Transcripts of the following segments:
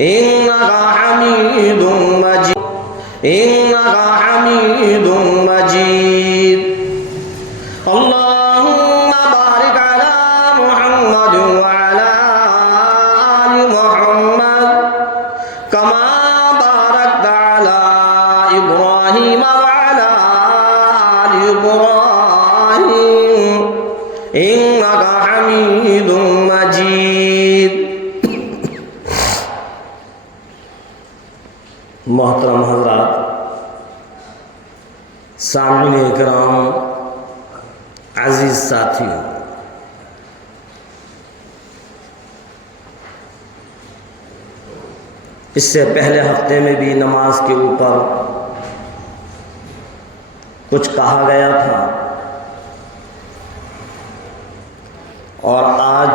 إنك حميد مجيد إنك حميد مجيد اللهم بارك على محمد وعلى آل محمد كما باركت على إبراهيم وعلى آل إبراهيم إنك حميد مجيد. محترم حضرات، سامعین اکرام، عزیز ساتھیوں، اس سے پہلے ہفتے میں بھی نماز کے اوپر کچھ کہا گیا تھا، اور آج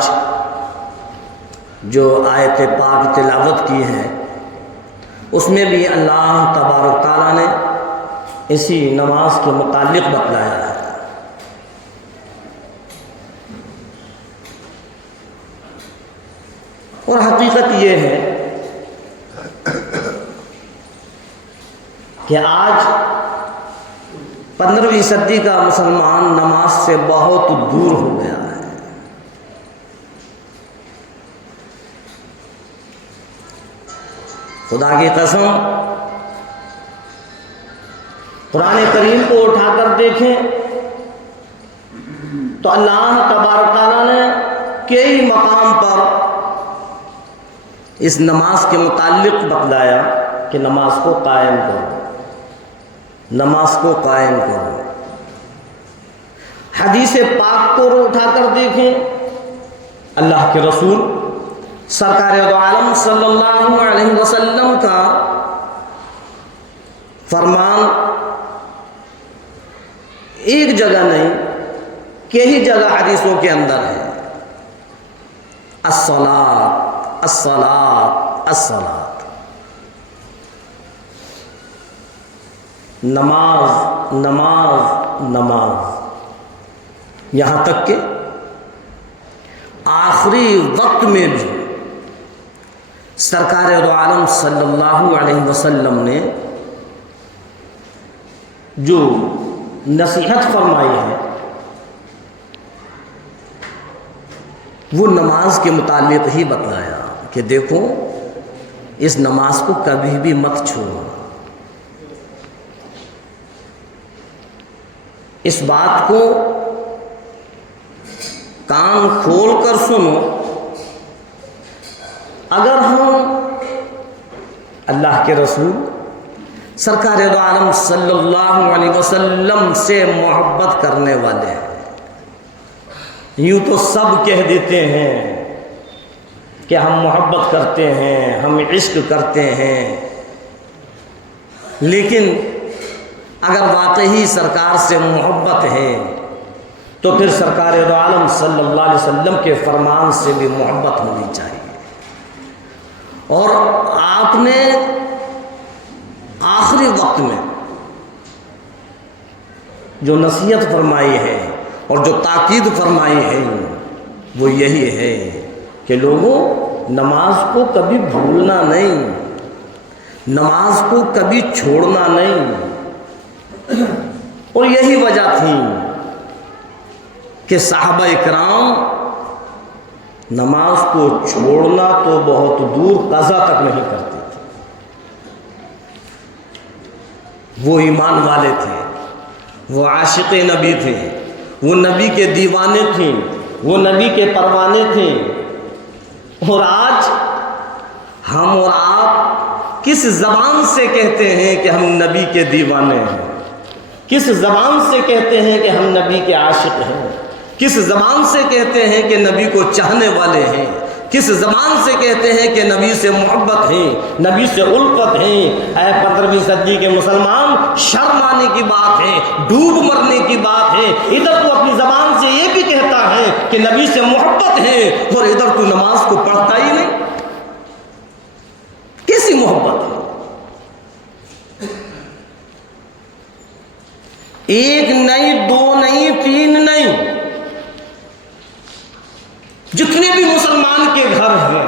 جو آیت پاک تلاوت کی ہے اس میں بھی اللہ تبارک تعالیٰ نے اسی نماز کے متعلق بتلایا ہے. اور حقیقت یہ ہے کہ آج 15ویں صدی کا مسلمان نماز سے بہت دور ہو گیا ہے. خدا کی قسم، قرآن کریم کو اٹھا کر دیکھیں تو اللہ تبارک تعالیٰ نے کئی مقام پر اس نماز کے متعلق بتلایا کہ نماز کو قائم کرو، نماز کو قائم کرو. حدیث پاک کو اٹھا کر دیکھیں، اللہ کے رسول سرکار دو عالم صلی اللہ علیہ وسلم کا فرمان ایک جگہ نہیں، کئی جگہ حدیثوں کے اندر ہے، الصلاۃ الصلاۃ الصلاۃ، نماز نماز نماز، یہاں تک کہ آخری وقت میں بھی سرکار دو عالم صلی اللہ علیہ وسلم نے جو نصیحت فرمائی ہے وہ نماز کے متعلق ہی بتلایا کہ دیکھو اس نماز کو کبھی بھی مت چھوڑو. اس بات کو کان کھول کر سنو، اگر ہم اللہ کے رسول سرکار دو عالم صلی اللہ علیہ وسلم سے محبت کرنے والے ہیں. یوں تو سب کہہ دیتے ہیں کہ ہم محبت کرتے ہیں، ہم عشق کرتے ہیں، لیکن اگر واقعی سرکار سے محبت ہے تو پھر سرکار دو عالم صلی اللہ علیہ وسلم کے فرمان سے بھی محبت ہونی چاہیے. اور آپ نے آخری وقت میں جو نصیحت فرمائی ہے اور جو تاکید فرمائی ہے وہ یہی ہے کہ لوگوں، نماز کو کبھی بھولنا نہیں، نماز کو کبھی چھوڑنا نہیں. اور یہی وجہ تھی کہ صحابہ اکرام نماز کو چھوڑنا تو بہت دور، قضا تک نہیں کرتے تھے. وہ ایمان والے تھے، وہ عاشق نبی تھے، وہ نبی کے دیوانے تھے، وہ نبی کے پروانے تھے. اور آج ہم اور آپ کس زبان سے کہتے ہیں کہ ہم نبی کے دیوانے ہیں؟ کس زبان سے کہتے ہیں کہ ہم نبی کے عاشق ہیں؟ کس زبان سے کہتے ہیں کہ نبی کو چاہنے والے ہیں؟ کس زبان سے کہتے ہیں کہ نبی سے محبت ہیں، نبی سے الفت ہیں؟ اے 15ویں صدی کے مسلمان، شرم آنے کی بات ہے، ڈوب مرنے کی بات ہے. ادھر تو اپنی زبان سے یہ بھی کہتا ہے کہ نبی سے محبت ہے، اور ادھر تو نماز کو پڑھتا ہی نہیں. کیسی محبت ہے؟ ایک نہیں، دو نہیں، تین نہیں، جتنے بھی مسلمان کے گھر ہیں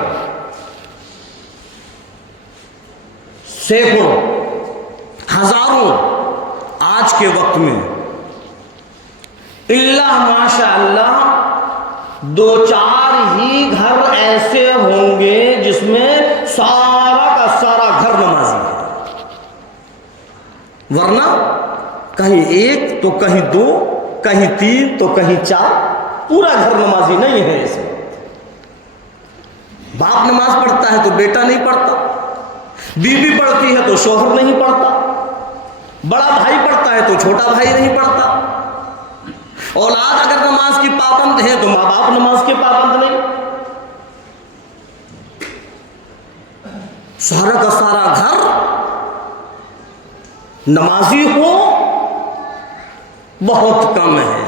سینکڑوں ہزاروں آج کے وقت میں اللہ ماشاء اللہ 2-4 ہی گھر ایسے ہوں گے جس میں سارا کا سارا گھر نمازی ہے، ورنہ کہیں 1 تو کہیں 2 کہیں 3 تو کہیں 4، پورا گھر نمازی نہیں ہے۔ اس میں باپ نماز پڑھتا ہے تو بیٹا نہیں پڑھتا، بیوی پڑھتی ہے تو شوہر نہیں پڑھتا، بڑا بھائی پڑھتا ہے تو چھوٹا بھائی نہیں پڑھتا، اولاد اگر نماز کی پابند ہے تو ماں باپ نماز کے پابند نہیں۔ سارا کا سارا گھر نمازی ہو بہت کم ہے،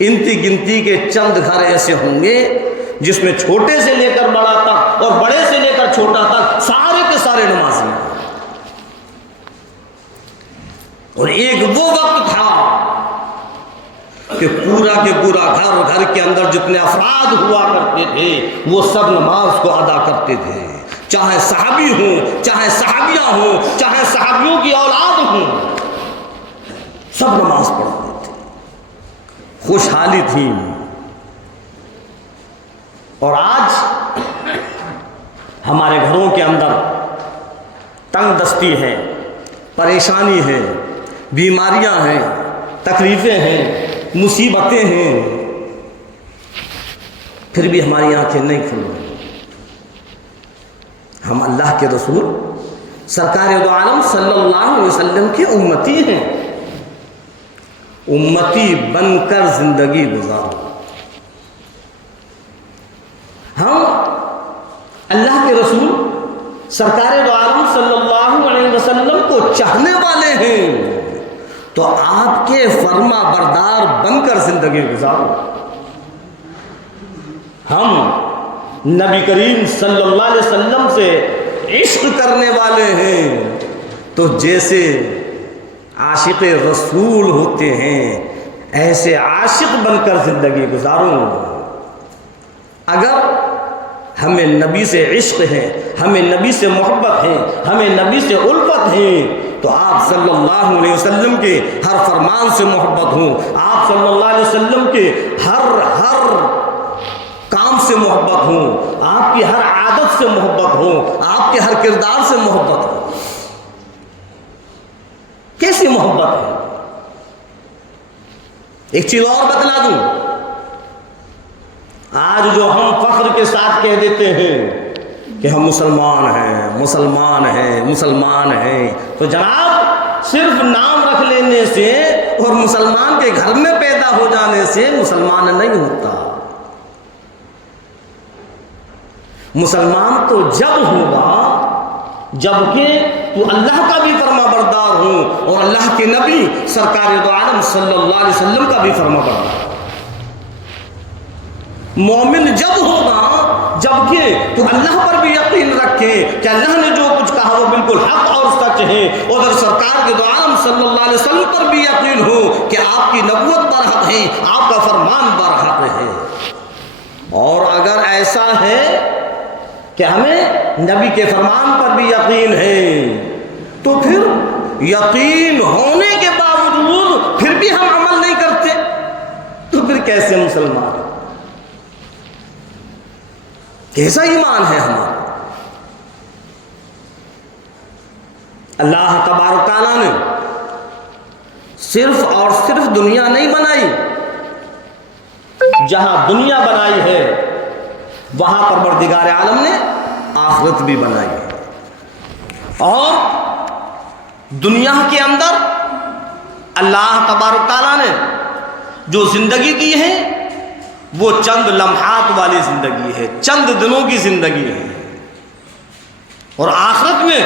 انتی گنتی کے چند گھر ایسے ہوں گے جس میں چھوٹے سے لے کر بڑا تک اور بڑے سے لے کر چھوٹا تک سارے کے سارے نمازی ہیں۔ اور ایک وہ وقت تھا کہ پورا کے پورا گھر کے اندر جتنے افراد ہوا کرتے تھے وہ سب نماز کو ادا کرتے تھے، چاہے صحابی ہوں، چاہے صحابیاں ہوں، چاہے صحابیوں کی اولاد ہوں، سب نماز پڑھتے تھے، خوشحالی تھی۔ اور آج ہمارے گھروں کے اندر تنگ دستی ہے، پریشانی ہے، بیماریاں ہیں، تکلیفیں ہیں، مصیبتیں ہیں، پھر بھی ہماری آنکھیں نہیں کھل رہی۔ ہم اللہ کے رسول سرکار دو عالم صلی اللہ علیہ وسلم کے امتی ہیں، امتی بن کر زندگی گزارو۔ ہم اللہ کے رسول سرکار دو عالم صلی اللہ علیہ وسلم کو چاہنے والے ہیں تو آپ کے فرما بردار بن کر زندگی گزارو۔ ہم نبی کریم صلی اللہ علیہ وسلم سے عشق کرنے والے ہیں تو جیسے عاشق رسول ہوتے ہیں ایسے عاشق بن کر زندگی گزارو۔ اگر ہمیں نبی سے عشق ہے، ہمیں نبی سے محبت ہے، ہمیں نبی سے الفت ہے تو آپ صلی اللہ علیہ وسلم کے ہر فرمان سے محبت ہوں، آپ صلی اللہ علیہ وسلم کے ہر کام سے محبت ہوں، آپ کی ہر عادت سے محبت ہوں، آپ کے ہر کردار سے محبت ہو۔ کیسی محبت ہے؟ ایک چیز اور بتلا دوں، آج جو ہم فخر کے ساتھ کہہ دیتے ہیں کہ ہم مسلمان ہیں، مسلمان ہیں، مسلمان ہیں، تو جناب صرف نام رکھ لینے سے اور مسلمان کے گھر میں پیدا ہو جانے سے مسلمان نہیں ہوتا۔ مسلمان تو جب ہوگا جبکہ تو اللہ کا بھی فرما بردار ہوں اور اللہ کے نبی سرکار دو عالم صلی اللہ علیہ وسلم کا بھی فرما بردار۔ مومن جب ہوگا جبکہ تو اللہ پر بھی یقین رکھے کہ اللہ نے جو کچھ کہا وہ بالکل حق اور سچ ہے، اور سرکار کے دو عالم صلی اللہ علیہ وسلم پر بھی یقین ہو کہ آپ کی نبوت برحق ہے، آپ کا فرمان برحق ہے۔ اور اگر ایسا ہے کہ ہمیں نبی کے فرمان پر بھی یقین ہے تو پھر یقین ہونے کے باوجود پھر بھی ہم عمل نہیں کرتے تو پھر کیسے مسلمان؟ کیسا ایمان ہے ہمارا؟ اللہ تبارک تعالیٰ نے صرف اور صرف دنیا نہیں بنائی، جہاں دنیا بنائی ہے وہاں پروردگار عالم نے آخرت بھی بنائی ہے، اور دنیا کے اندر اللہ تبارک تعالیٰ نے جو زندگی کی ہے وہ چند لمحات والی زندگی ہے، چند دنوں کی زندگی ہے، اور آخرت میں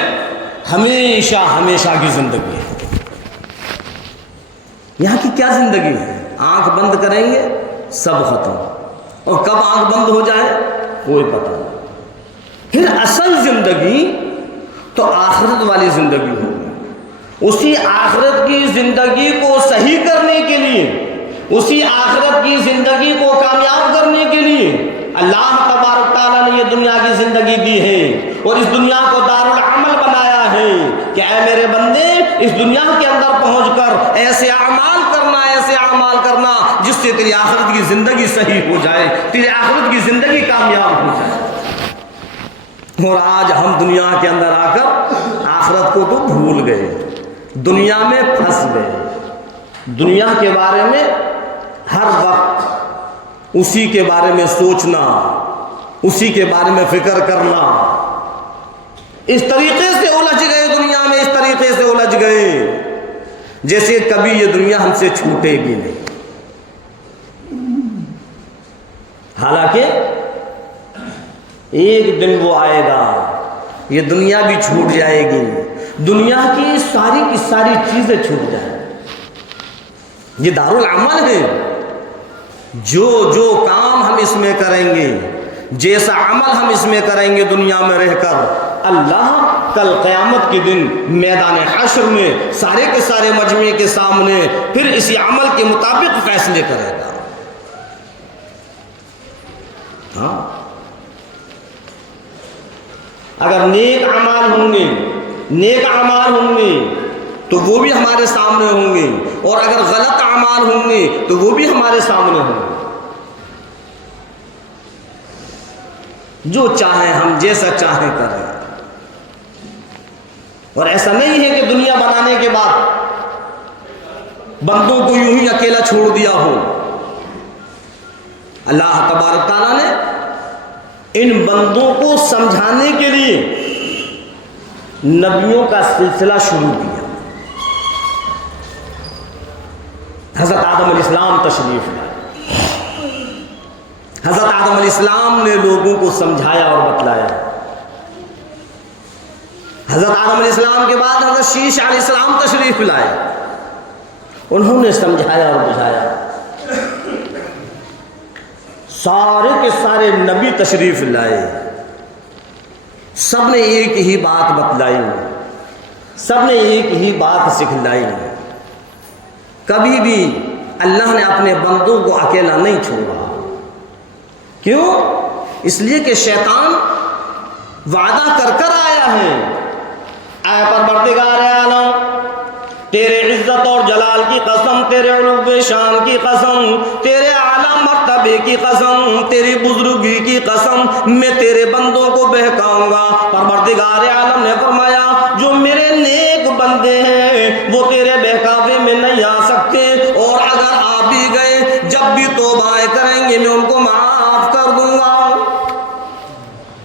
ہمیشہ ہمیشہ کی زندگی ہے۔ یہاں کی کیا زندگی ہے؟ آنکھ بند کریں گے سب ختم، اور کب آنکھ بند ہو جائے کوئی پتہ نہیں۔ پھر اصل زندگی تو آخرت والی زندگی ہوگی۔ اسی آخرت کی زندگی کو صحیح کرنے کے لیے، اسی آخرت کی زندگی کو کامیاب کرنے کے لیے اللہ تبارک تعالیٰ نے یہ دنیا کی زندگی دی ہے، اور اس دنیا کو دار العمل بنایا ہے کہ اے میرے بندے اس دنیا کے اندر پہنچ کر ایسے اعمال کرنا جس سے تیری آخرت کی زندگی صحیح ہو جائے، تیری آخرت کی زندگی کامیاب ہو جائے۔ اور آج ہم دنیا کے اندر آ کر آخرت کو تو بھول گئے، دنیا میں پھنس گئے، دنیا کے بارے میں ہر وقت اسی کے بارے میں سوچنا، اسی کے بارے میں فکر کرنا، اس طریقے سے الجھ گئے دنیا میں، اس طریقے سے الجھ گئے جیسے کبھی یہ دنیا ہم سے چھوٹے گی نہیں۔ حالانکہ ایک دن وہ آئے گا، یہ دنیا بھی چھوٹ جائے گی، دنیا کی ساری چیزیں چھوٹ جائیں گی۔ یہ دارالعمل ہے، جو کام ہم اس میں کریں گے، جیسا عمل ہم اس میں کریں گے دنیا میں رہ کر، اللہ کل قیامت کے دن میدان حشر میں سارے کے سارے مجمع کے سامنے پھر اسی عمل کے مطابق فیصلے کرے گا۔ ہاں، اگر نیک اعمال ہوں گے تو وہ بھی ہمارے سامنے ہوں گے، اور اگر غلط اعمال ہوں گے تو وہ بھی ہمارے سامنے ہوں گے۔ جو چاہیں ہم جیسا چاہیں کریں، اور ایسا نہیں ہے کہ دنیا بنانے کے بعد بندوں کو یوں ہی اکیلا چھوڑ دیا ہو۔ اللہ تبارک تعالیٰ نے ان بندوں کو سمجھانے کے لیے نبیوں کا سلسلہ شروع کیا۔ حضرت آدم علیہ السلام تشریف لائے، حضرت آدم علیہ السلام نے لوگوں کو سمجھایا اور بتلایا۔ حضرت آدم علیہ السلام کے بعد حضرت شیش علیہ السلام تشریف لائے، انہوں نے سمجھایا اور بجھایا۔ سارے کے سارے نبی تشریف لائے، سب نے ایک ہی بات بتلائی، سب نے ایک ہی بات سکھلائی۔ کبھی بھی اللہ نے اپنے بندوں کو اکیلا نہیں چھوڑا۔ کیوں؟ اس لیے کہ شیطان وعدہ کر کر آیا ہے، اے پروردگار عالم، تیرے عزت اور جلال کی قسم، تیرے علو شان کی قسم، تیرے اعلیٰ مرتبے کی قسم، تیری بزرگی کی قسم، میں تیرے بندوں کو بہکاؤں گا۔ پروردگار عالم نے فرمایا جو میرے نیک بندے ہیں وہ تیرے بہکاوے میں نہیں آ سکتے، اور اگر آ بھی گئے جب بھی توبہ کریں گے میں ان کو معاف کر دوں گا۔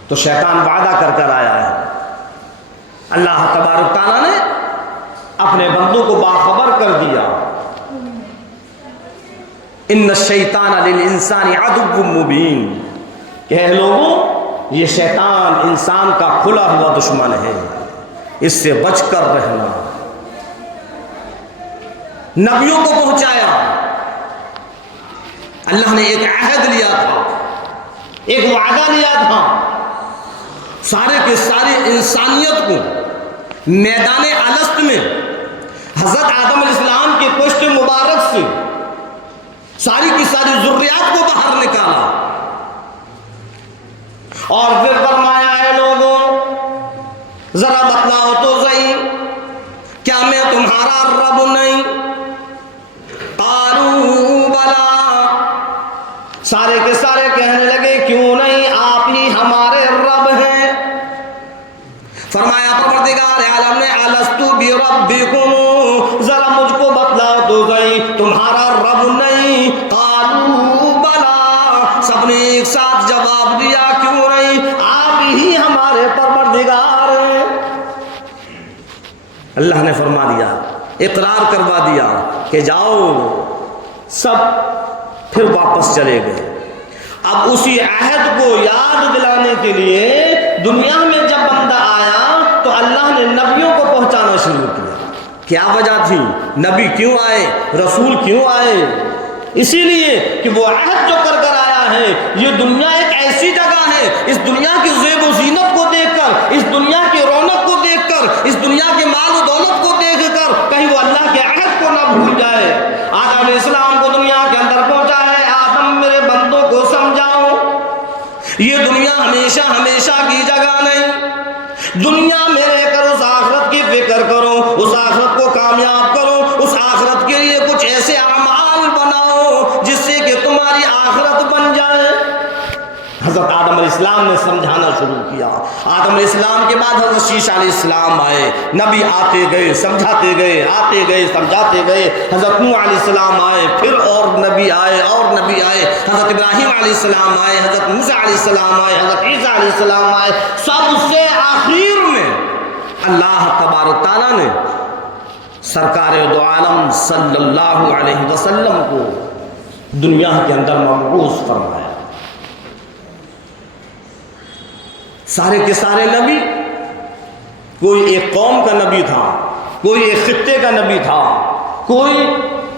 تو شیطان وعدہ کر کر آیا ہے، اللہ تبارک تعالیٰ نے اپنے بندوں کو باخبر کر دیا۔ ان الشیطان للانسان عدو مبین، کہ لوگوں یہ شیطان انسان کا کھلا ہوا دشمن ہے، اس سے بچ کر رہنا۔ نبیوں کو پہنچایا، اللہ نے ایک عہد لیا تھا، ایک وعدہ لیا تھا، سارے کے سارے انسانیت کو میدان الست میں حضرت آدم علیہ السلام کے پشت مبارک سے ساری کی ساری ذریات کو باہر نکالا، اور پھر فرمایا ہے لوگوں ذرا بتلاؤ تو صحیح، کیا میں تمہارا رب نہیں؟ قالوا بلا، سارے کے سارے کہنے لگے کیوں نہیں، آپ ہی ہمارے رب ہیں۔ فرمایا پروردگار عالم نے الستو بربکم، ذرا مجھ کو بتلاؤ تو صحیح تمہارا رب نہیں؟ قالوا بلا، سب نے ایک ساتھ جواب دیا کیوں نہیں، آپ ہی ہمارے پروردگار ہیں۔ اللہ نے فرما دیا، اقرار کروا دیا کہ جاؤ، سب پھر واپس چلے گئے۔ اب اسی عہد کو یاد دلانے کے لیے دنیا میں جب بندہ آیا تو اللہ نے نبیوں کو پہنچانا شروع کیا۔ کیا وجہ تھی؟ نبی کیوں آئے، رسول کیوں آئے؟ اسی لیے کہ وہ عہد جو کر کر آیا ہے، یہ دنیا ایک ایسی جگہ ہے، اس دنیا کی زیب و زینت کو دیکھ کر، اس دنیا کی رونق کو دیکھ کر، اس دنیا کے مال و دولت کو دیکھ کر کہیں وہ اللہ کے عہد کو نہ بھول جائے۔ آدم علیہ السلام کو دنیا کے اندر پہنچا ہے، آدم میرے بندوں کو سمجھاؤ، یہ دنیا ہمیشہ ہمیشہ کی جگہ نہیں، دنیا میں رہ کر اس آخرت کر کرو، اس آخرت کو کامیاب کرو، اس آخرت کے لیے کچھ ایسے اعمال بناؤ جس سے کہ تمہاری آخرت بن جائے۔ حضرت آدم علیہ السلام نے سمجھانا شروع کیا۔ آدم علیہ السلام کے بعد حضرت شیش علیہ السلام آئے، نبی آتے گئے، سمجھاتے گئے، آتے گئے، سمجھاتے گئے۔ حضرت نوح علیہ السلام آئے، پھر اور نبی آئے، اور نبی آئے، حضرت ابراہیم علیہ السلام آئے، حضرت موسیٰ علیہ السلام آئے، حضرت عیسیٰ علیہ السلام آئے۔ سب سے آخر میں اللہ تبارک تعالیٰ نے سرکار دو عالم صلی اللہ علیہ وسلم کو دنیا کے اندر مبعوث فرمایا۔ سارے کے سارے نبی، کوئی ایک قوم کا نبی تھا، کوئی ایک خطے کا نبی تھا، کوئی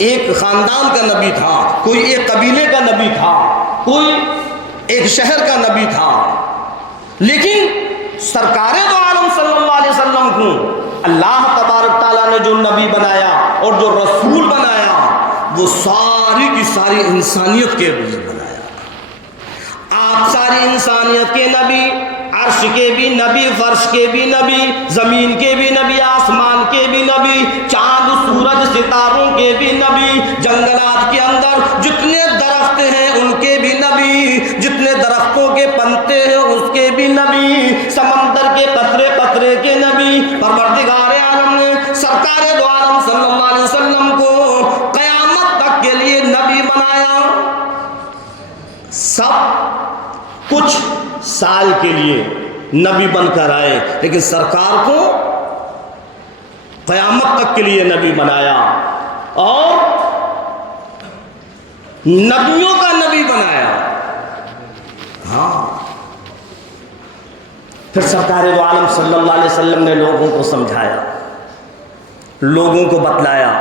ایک خاندان کا نبی تھا، کوئی ایک قبیلے کا نبی تھا، کوئی ایک شہر کا نبی تھا، لیکن سرکار دو عالم صلی اللہ علیہ وسلم کو اللہ تبارک تعالیٰ نے جو نبی بنایا اور جو رسول بنایا وہ ساری کی ساری انسانیت کے بھی بنایا۔ آپ ساری انسانیت کے نبی، عرش کے بھی نبی، فرش کے بھی نبی، زمین کے بھی نبی، آسمان کے بھی نبی، چاند سورج ستاروں کے بھی نبی، جنگلات کے اندر جتنے درخت ہیں ان کے بھی نبی، جتنے درختوں کے پنتے ہیں اس کے بھی نبی، سمندر کے قطرے قطرے کے نبی۔ پروردگار عالم نے سرکار دو عالم صلی اللہ علیہ وسلم کو قیامت تک کے لیے نبی بنایا۔ سب کچھ سال کے لیے نبی بن کر آئے، لیکن سرکار کو قیامت تک کے لیے نبی بنایا اور نبیوں کا نبی بنایا۔ ہاں، پھر سرکار دو عالم صلی اللہ علیہ وسلم نے لوگوں کو سمجھایا، لوگوں کو بتلایا،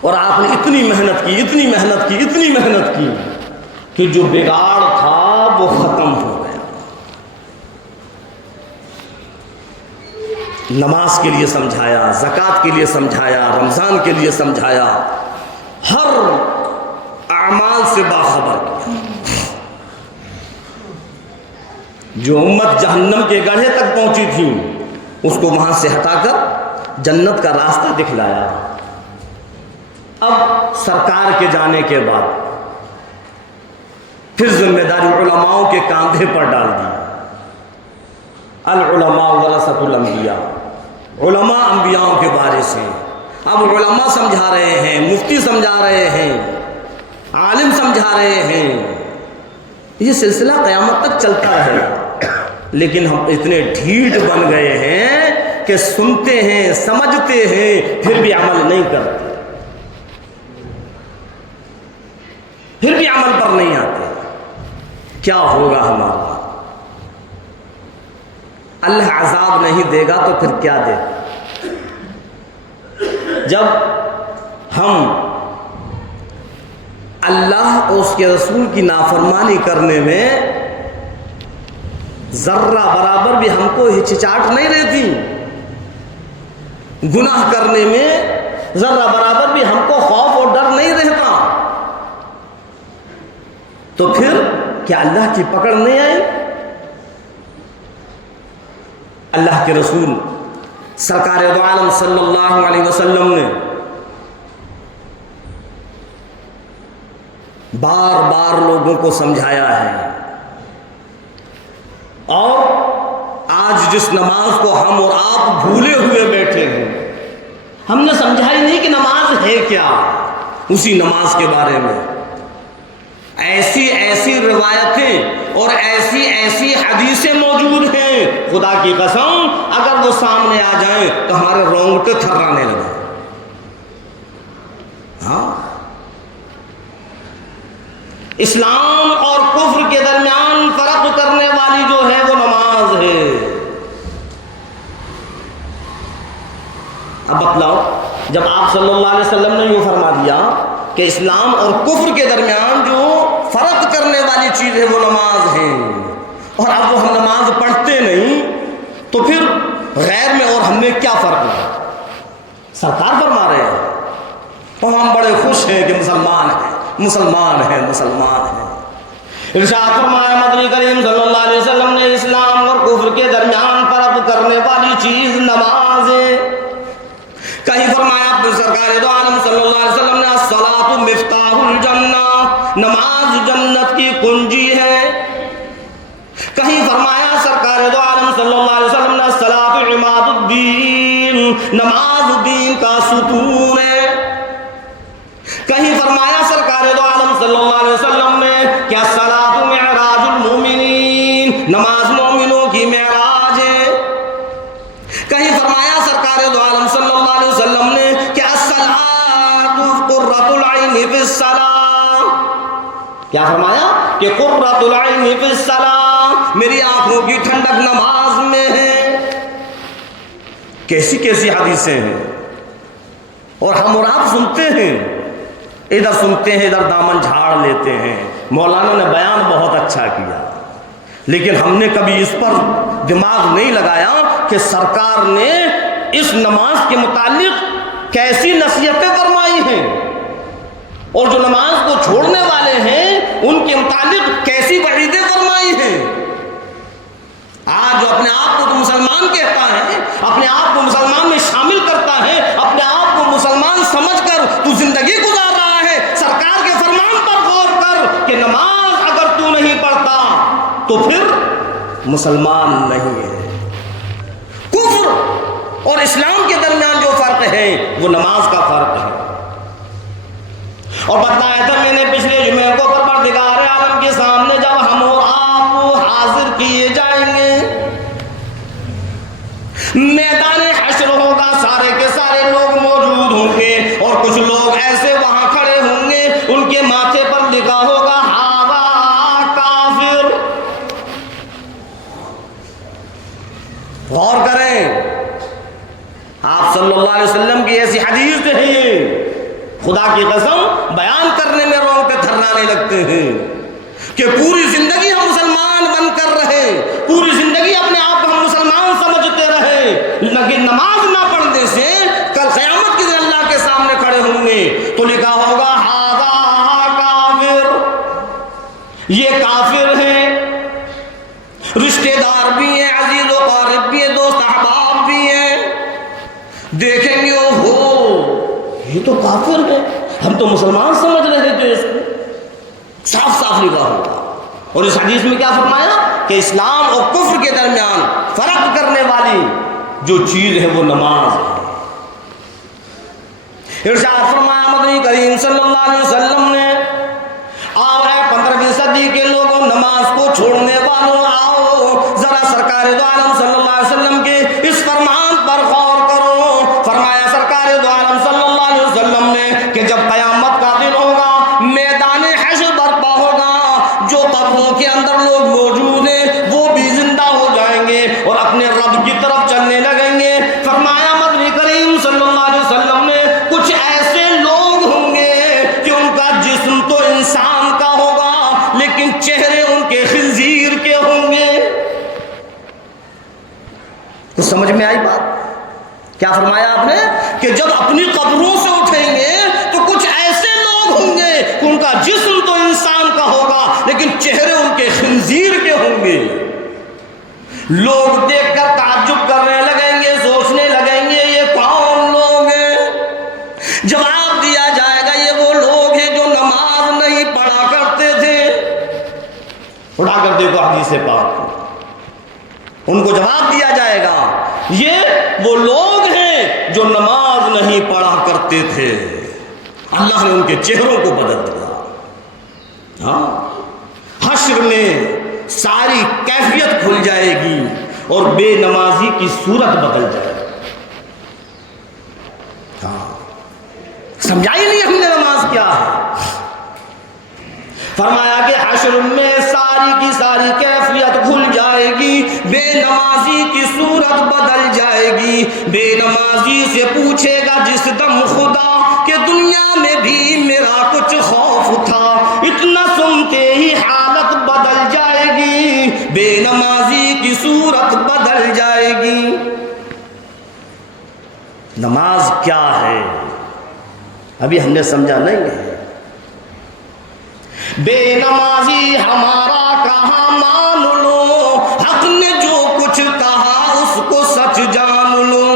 اور آپ نے اتنی محنت کی، اتنی محنت کی، اتنی محنت کی کہ جو بگاڑ تھا وہ ختم ہو گیا۔ نماز کے لیے سمجھایا، زکوٰۃ کے لیے سمجھایا، رمضان کے لیے سمجھایا، ہر اعمال سے باخبر کیا۔ جو امت جہنم کے گڑھے تک پہنچی تھی اس کو وہاں سے ہٹا کر جنت کا راستہ دکھلایا۔ اب سرکار کے جانے کے بعد پھر ذمہ داری علماء کے کاندھے پر ڈال دی۔ العلماء ورثۃ الانبیاء، علماء انبیاء کے وارث ہیں۔ اب علماء سمجھا رہے ہیں، مفتی سمجھا رہے ہیں، عالم سمجھا رہے ہیں، یہ سلسلہ قیامت تک چلتا رہے گا۔ لیکن ہم اتنے ڈھیٹ بن گئے ہیں کہ سنتے ہیں، سمجھتے ہیں، پھر بھی عمل نہیں کرتے، پھر بھی عمل پر نہیں آتے۔ کیا ہوگا ہمارا؟ اللہ عذاب نہیں دے گا تو پھر کیا دے گا؟ جب ہم اللہ اور اس کے رسول کی نافرمانی کرنے میں ذرہ برابر بھی ہم کو ہچکچاہٹ نہیں رہتی، گناہ کرنے میں ذرہ برابر بھی ہم کو خوف اور ڈر نہیں رہتا، تو پھر کیا اللہ کی پکڑ نہیں آئی؟ اللہ کے رسول سرکار دو عالم صلی اللہ علیہ وسلم نے بار بار لوگوں کو سمجھایا ہے، اور آج جس نماز کو ہم اور آپ بھولے ہوئے بیٹھے ہیں، ہم نے سمجھائی نہیں کہ نماز ہے کیا، اسی نماز کے بارے میں ایسی ایسی روایتیں اور ایسی ایسی حدیثیں موجود ہیں، خدا کی قسم اگر وہ سامنے آ جائیں تو ہمارے رونگٹے تھرانے لگے۔ ہاں، اسلام اور کفر کے درمیان فرق کرنے والی جو ہے وہ نماز ہے۔ اب بتلاؤ، جب آپ صلی اللہ علیہ وسلم نے یہ فرما دیا کہ اسلام اور کفر کے درمیان جو فرق کرنے والی چیز ہے وہ نماز ہے، اور اب وہ ہم نماز پڑھتے نہیں تو پھر غیر میں اور ہم میں کیا فرق ہے؟ سرکار فرما رہے ہیں اور ہم بڑے خوش ہیں کہ مسلمان ہیں، مسلمان ہیں، مسلمان ہیں۔ ارشاد فرمایا مدنی کریم صلی اللہ علیہ وسلم نے اسلام اور کفر کے درمیان فرق کرنے والی چیز نماز نماز ہے. کہیں فرمایا سرکار دو عالم صلی اللہ علیہ وسلم نے الصلاۃ مفتاح الجنہ، نماز جنت کی کنجی ہے. کہیں فرمایا سرکار دو عالم صلی اللہ علیہ وسلم نے الصلاۃ عماد الدین، نماز دین کا ستون ہے. کہیں فرمایا سرکار دو عالم صلی اللہ علیہ وسلم نے کہ الصلاۃ معراج المومنین، نماز مومنوں کی معراج ہے. کہیں فرمایا سرکار دو عالم صلی اللہ علیہ وسلم نے کہ الصلاۃ قرۃ العین فی الصلاۃ، کیا فرمایا کہ قرۃ العین فی الصلاۃ، میری آنکھوں کی ٹھنڈک نماز میں ہے. کیسی کیسی حدیثیں ہیں، اور ہم اور آپ سنتے ہیں، ادھر سنتے ہیں ادھر دامن جھاڑ لیتے ہیں. مولانا نے بیان بہت اچھا کیا، لیکن ہم نے کبھی اس پر دماغ نہیں لگایا کہ سرکار نے اس نماز کے متعلق کیسی نصیحتیں فرمائی ہیں، اور جو نماز کو چھوڑنے والے ہیں ان کے متعلق کیسی وعیدیں فرمائی ہیں. آج جو اپنے آپ کو تو مسلمان کہتا ہے، اپنے آپ کو مسلمان میں شامل کرتا ہے، اپنے آپ کو مسلمان سمجھ کر تو زندگی گزار رہا ہے، سرکار کے فرمان پر غور کر کہ نماز اگر تو نہیں پڑھتا تو پھر مسلمان نہیں ہے. کفر اور اسلام کے درمیان جو فرق ہے وہ نماز کا فرق ہے. اور بتایا تھا میں نے پچھلے جمعے کو پروردگار عالم کے سامنے جب ہم اور آپ حاضر کیے جائیں گے، میدان حشر ہوگا، سارے کے سارے لوگ موجود ہوں گے، اور کچھ لوگ ایسے وہاں کھڑے ہوں گے ان کے ماتھے پر لکھا ہوگا ہاذا کافر. غور کریں، آپ صلی اللہ علیہ وسلم کی ایسی حدیث ہے، خدا کی قسم بیان کرنے میں رونگٹے تھرانے لگتے ہیں کہ پوری زندگی ہم مسلمان بن کر رہے، پوری زندگی اپنے آپ کو ہم مسلمان سمجھتے رہے، لیکن نماز نہ پڑھنے سے کل قیامت کے دن اللہ کے سامنے کھڑے ہوں گے تو لکھا ہوگا ہاذا کافر، یہ کافر ہیں. رشتہ دار بھی ہیں، عزیز و قارب بھی ہیں، دوست احباب بھی ہیں، دیکھیں گے او ہو یہ تو کافر ہے، ہم تو مسلمان سمجھ رہے تھے. اس کو صاف صاف لکھا ہوگا. اور اس حدیث میں کیا فرمایا کہ اسلام اور کفر کے درمیان فرق کرنے والی جو چیز ہے وہ نماز ہے. ارشاد فرمایا مدنی کریم صلی اللہ علیہ وسلم نے، آؤ اے 15ویں صدی کے لوگوں، نماز کو چھوڑنے والوں، آؤ ذرا سرکار دو عالم صلی اللہ علیہ وسلم کے اس فرمان پر غور کرو. فرمایا سرکار دو عالم صلی اللہ علیہ وسلم نے کہ جب قیامت کا دن ہوگا، میدان حشر برپا ہوگا، جو قبروں کے اندر لوگ موجود ہیں وہ بھی زندہ ہو جائیں گے اور اپنے رب کی طرف چلنے لگیں گے. فرمایا مدنی کریم صلی اللہ علیہ وسلم نے کچھ ایسے لوگ ہوں گے کہ ان کا جسم تو انسان کا ہوگا لیکن چہرے ان کے خنزیر کے ہوں گے. تو سمجھ میں آئی بات؟ کیا فرمایا آپ نے کہ جب اپنی قبروں سے اٹھیں گے تو کچھ ایسے لوگ ہوں گے کہ ان کا جسم تو انسان کا ہوگا لیکن چہرے ان کے خنزیر کے ہوں گے. لوگ دیکھ کر تعجب کرنے لگیں گے، سوچنے لگیں گے یہ کون لوگ ہیں؟ جواب دیا جائے گا یہ وہ لوگ ہیں جو نماز نہیں پڑھا کرتے تھے. اٹھا کر دیکھو حدیث پاک، ان کو جواب دیا جائے گا یہ وہ لوگ ہیں جو نماز نہیں پڑھا کرتے تھے. اللہ نے ان کے چہروں کو بدل دیا. ہاں، حشر میں ساری کیفیت کھل جائے گی اور بے نمازی کی صورت بدل جائے گی. ہاں، سمجھائی نہیں ہم نے نماز کیا ہے. فرمایا کہ حشر میں ساری کی ساری کیفیت کھل جائے گی، بے نمازی کی صورت بدل جائے گی. بے نمازی سے پوچھے گا جس دم خدا کہ دنیا میں بھی میرا کچھ خوف تھا، اتنا سنتے ہی حالت بدل جائے گی، بے نمازی کی صورت بدل جائے گی. نماز کیا ہے ابھی ہم نے سمجھا نہیں ہے. بے نمازی ہمارا کہاں مان لو، حق نے جو کچھ کہا اس کو سچ جان لو.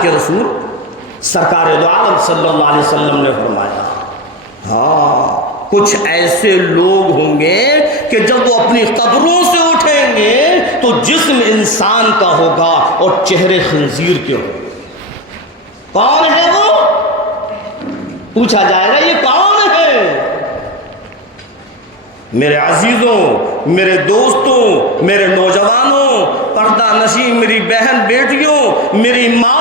اللہ کے رسول سرکار دو عالم صلی اللہ علیہ وسلم نے فرمایا، ہاں کچھ ایسے لوگ ہوں گے کہ جب وہ اپنی قبروں سے اٹھیں گے تو جسم انسان کا ہوگا اور چہرے خنزیر کے ہوں گے۔ کون ہے وہ؟ پوچھا جائے گا یہ کون ہے؟ میرے عزیزوں، میرے دوستوں، میرے نوجوانوں، پردہ نشین میری بہن بیٹیوں، میری ماں،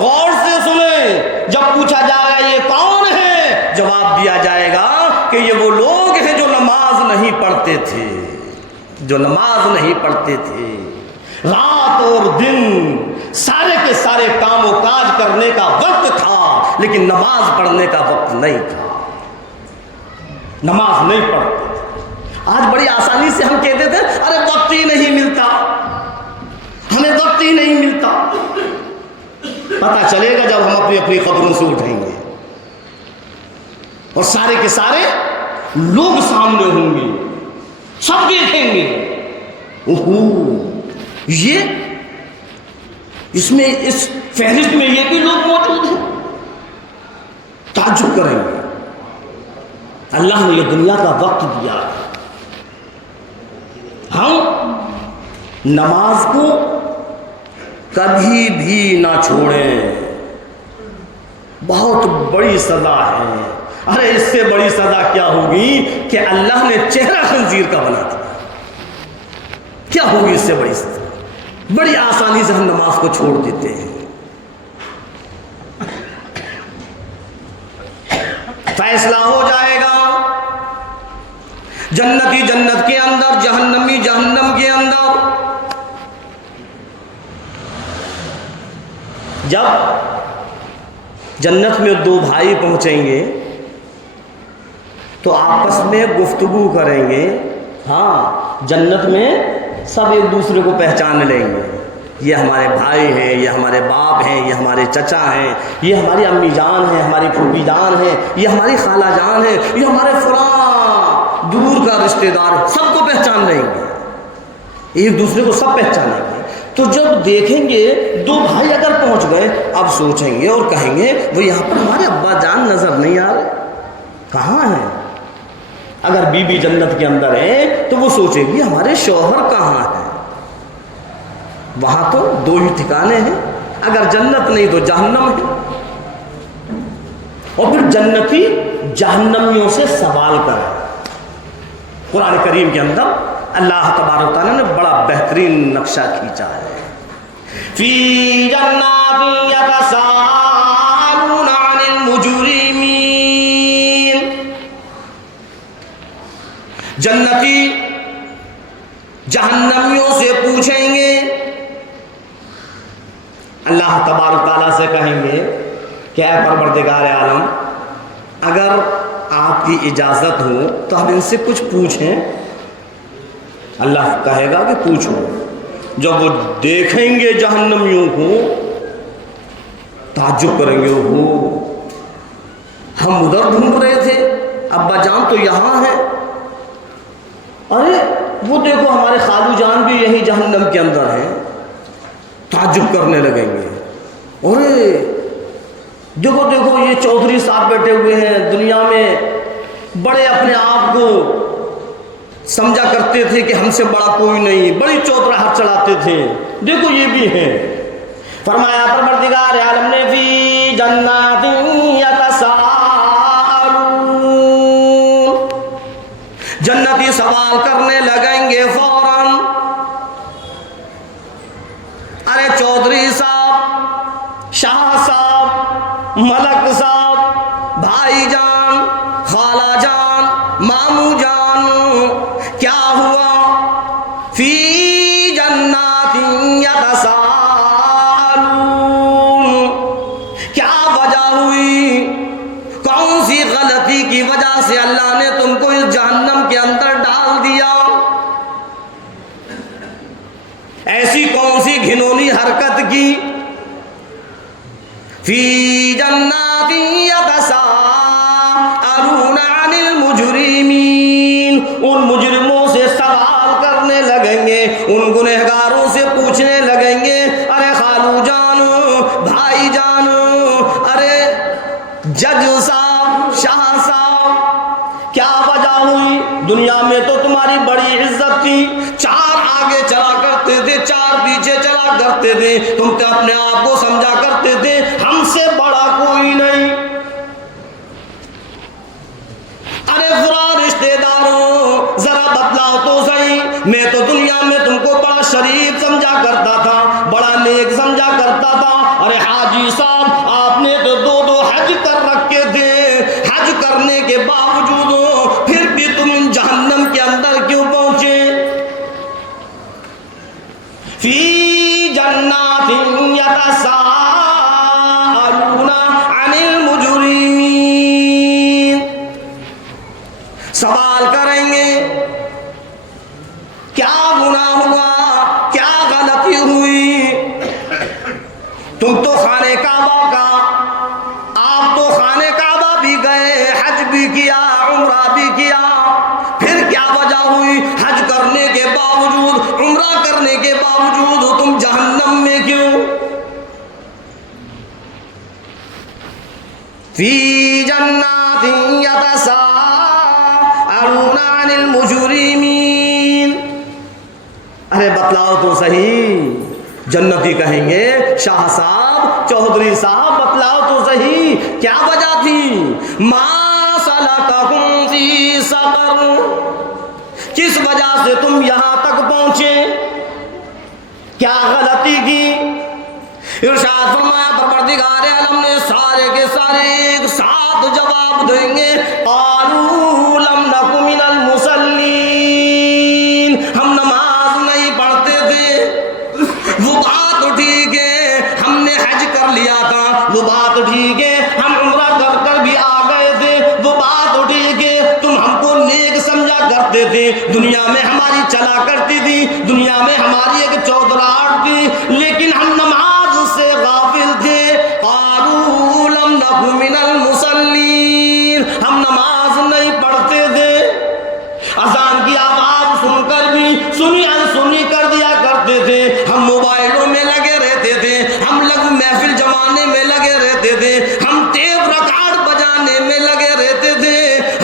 غور سے سنیں، جب پوچھا جائے گا یہ کون ہے، جواب دیا جائے گا کہ یہ وہ لوگ ہیں جو نماز نہیں پڑھتے تھے، جو نماز نہیں پڑھتے تھے، رات اور دن سارے کے سارے کام و کاج کرنے کا وقت تھا لیکن نماز پڑھنے کا وقت نہیں تھا، نماز نہیں پڑھتے تھے۔ آج بڑی آسانی سے ہم کہتے تھے ارے وقت ہی نہیں ملتا، ہمیں وقت ہی نہیں ملتا۔ پتہ چلے گا جب ہم اپنی اپنی قبروں سے اٹھیں گے اور سارے کے سارے لوگ سامنے ہوں گے، سب دیکھیں گے، یہ اس میں اس فہرست میں یہ بھی لوگ موجود ہیں، تعجب کریں گے۔ اللہ نے یہ دنیا کا وقت دیا ہے، ہم نماز کو کبھی بھی نہ چھوڑیں، بہت بڑی سزا ہے۔ ارے اس سے بڑی سزا کیا ہوگی کہ اللہ نے چہرہ خنزیر کا بنا دیا، کیا ہوگی اس سے بڑی سزا؟ بڑی آسانی سے ہم نماز کو چھوڑ دیتے ہیں۔ فیصلہ ہو جائے گا، جنتی جنت کے اندر، جہنمی جہنم کے اندر۔ جب جنت میں دو بھائی پہنچیں گے تو آپس میں گفتگو کریں گے، ہاں جنت میں سب ایک دوسرے کو پہچان لیں گے، یہ ہمارے بھائی ہیں، یہ ہمارے باپ ہیں، یہ ہمارے چچا ہیں، یہ ہماری امی جان ہیں، ہماری پھوپھی جان ہیں، یہ ہماری خالہ جان ہیں، یہ ہمارے فلاں دور کا رشتہ دار ہے، سب کو پہچان لیں گے، ایک دوسرے کو سب پہچانیں گے۔ تو جب دیکھیں گے دو بھائی اگر پہنچ گئے، اب سوچیں گے اور کہیں گے وہ یہاں پر ہمارے ابا جان نظر نہیں آ رہے، کہاں ہیں؟ اگر بی بی جنت کے اندر ہے تو وہ سوچے گی ہمارے شوہر کہاں ہیں؟ وہاں تو دو ہی ٹھکانے ہیں، اگر جنت نہیں تو جہنم ہے۔ اور پھر جنتی جہنمیوں سے سوال کرے۔ قرآن کریم کے اندر اللہ تبارک و تعالیٰ نے بڑا بہترین نقشہ کھینچا ہے۔ فی جنات یتساءلون عن المجرمین، جنتی جہنمیوں سے پوچھیں گے، اللہ تبارک تعالیٰ سے کہیں گے کہ اے پروردگار عالم، اگر آپ کی اجازت ہو تو ہم ان سے کچھ پوچھیں۔ اللہ کہے گا کہ پوچھو۔ جب وہ دیکھیں گے جہنمیوں کو تعجب کریں گے، ہم ادھر ڈھونڈ رہے تھے، ابا جان تو یہاں ہیں، ارے وہ دیکھو ہمارے خالو جان بھی یہی جہنم کے اندر ہیں۔ تعجب کرنے لگیں گے، ارے دیکھو دیکھو یہ چودھری صاحب بیٹھے ہوئے ہیں، دنیا میں بڑے اپنے آپ کو سمجھا کرتے تھے کہ ہم سے بڑا کوئی نہیں، بڑی چوتراہٹ چڑھاتے تھے، دیکھو یہ بھی ہیں۔ فرمایا پروردگار عالم نے فی جنات یتساءلون، جنتی سوال کرنے لگیں گے فوراً، ارے چودھری صاحب، شاہ صاحب، ملک صاحب، بھائی جان، خالہ جان، ماموں جان، کیا ہوا؟ فی جنات یتساءلون، کیا وجہ ہوئی؟ کون سی غلطی کی وجہ سے اللہ نے تم کو اس جہنم کے اندر ڈال دیا؟ ایسی کون سی گھنونی حرکت کی؟ فی جنات یتساءلون عن المجرمین، ان مجرموں سے سوال کرنے لگیں گے، ان گنہگاروں سے پوچھنے لگیں گے، ارے خالو جان، بھائی بھائی جان، ارے جج صاحب، شاہ صاحب، کیا وجہ ہوئی؟ دنیا میں تو تمہاری بڑی عزت تھی، 4 آگے چلا کرتے تھے، 4 پیچھے چلا کرتے تھے، تم تو اپنے آپ کو سمجھا کرتے تھے ہم سے بڑا کوئی نہیں۔ ارے ذرا رشتے داروں، ذرا بتلاؤ تو صحیح، میں تو دنیا میں تم کو بڑا شریف سمجھا کرتا تھا، بڑا نیک سمجھا کرتا تھا۔ ارے حاجی صاحب، آپ نے تو 2 حج کر رکھے تھے، حج کرنے کے باوجود پھر بھی تم جہنم کے اندر کیوں پہنچے؟ فی جنات یتساءلون عن المجرمین، سوال کریں گے کیا گناہ ہوا، کیا غلطی ہوئی؟ تم تو خانہ کعبہ کا، آپ تو خانہ کعبہ بھی گئے، حج بھی کیا، عمرہ بھی کیا، پھر کیا وجہ ہوئی حج کرنے کے باوجود، عمرہ کرنے کے باوجود تم جہنم میں کیوں؟ فی جنات یتساءلون عن المجرمین، ارے بتلاؤ تو صحیح، جنتی کہیں گے شاہ صاحب، چودھری صاحب، بتلاؤ تو صحیح کیا وجہ تھی؟ ما سلککم فی سقر، کس وجہ سے تم یہاں تک پہنچے، کیا غلطی کی؟ ارشاد فرمایا پروردگار عالم نے سارے کے سارے ایک ساتھ جواب دیں گے، قالوا لم نک من المصلین، ہم نماز نہیں پڑھتے تھے۔ وہ بات ٹھیک ہے ہم نے حج کر لیا تھا، وہ بات ٹھیک ہے ہم عمرہ کر کر بھی آ گئے تھے، وہ بات ٹھیک ہے تم ہم کو نیک سمجھا کرتے تھے، دنیا میں ہماری چلا کرتی تھی، دنیا میں ہماری ایک چودراہٹ تھی، لیکن ہم نماز سے غافل تھے۔ قالوا لم نک من المصلین، ہم نماز نہیں پڑھتے تھے، اذان کی آواز سن کر بھی سنی انسنی کر دیا کرتے تھے، ہم موبائلوں میں لگے رہتے تھے، ہم لغو محفل جمانے میں لگے رہتے تھے، ہم ٹیپ ریکارڈ بجانے میں لگے رہتے تھے،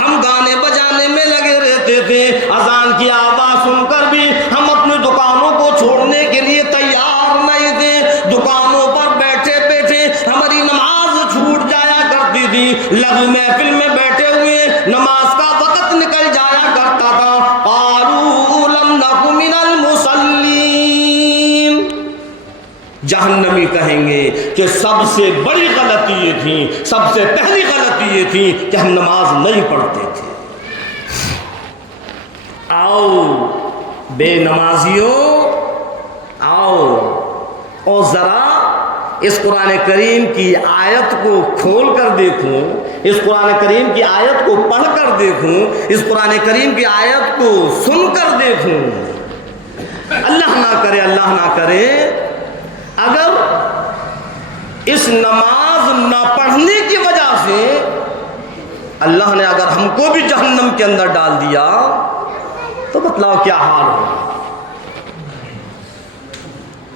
ہم گانے بجانے میں لگے رہتے تھے، اذان کی آواز سن کر بھی ہم اپنی دکانوں کو چھوڑنے کے لیے تیار نہیں تھے، دکانوں پر بیٹھے بیٹھے ہماری نماز چھوٹ جایا کرتی تھی، لغو محفل میں بیٹھے ہوئے نماز کا وقت نکل جایا کرتا تھا۔ قالوا لم نک من المصلین، جہنمی کہیں گے کہ سب سے بڑی غلطی یہ تھی، سب سے پہلی غلطی یہ تھی کہ ہم نماز نہیں پڑھتے تھے۔ آؤ بے نمازیوں، آؤ اور ذرا اس قرآن کریم کی آیت کو کھول کر دیکھوں، اس قرآن کریم کی آیت کو پڑھ کر دیکھوں، اس قرآن کریم کی آیت کو سن کر دیکھوں۔ اللہ نہ کرے اگر اس نماز نہ پڑھنے کی وجہ سے اللہ نے اگر ہم کو بھی جہنم کے اندر ڈال دیا تو بتلاؤ کیا حال ہوگا۔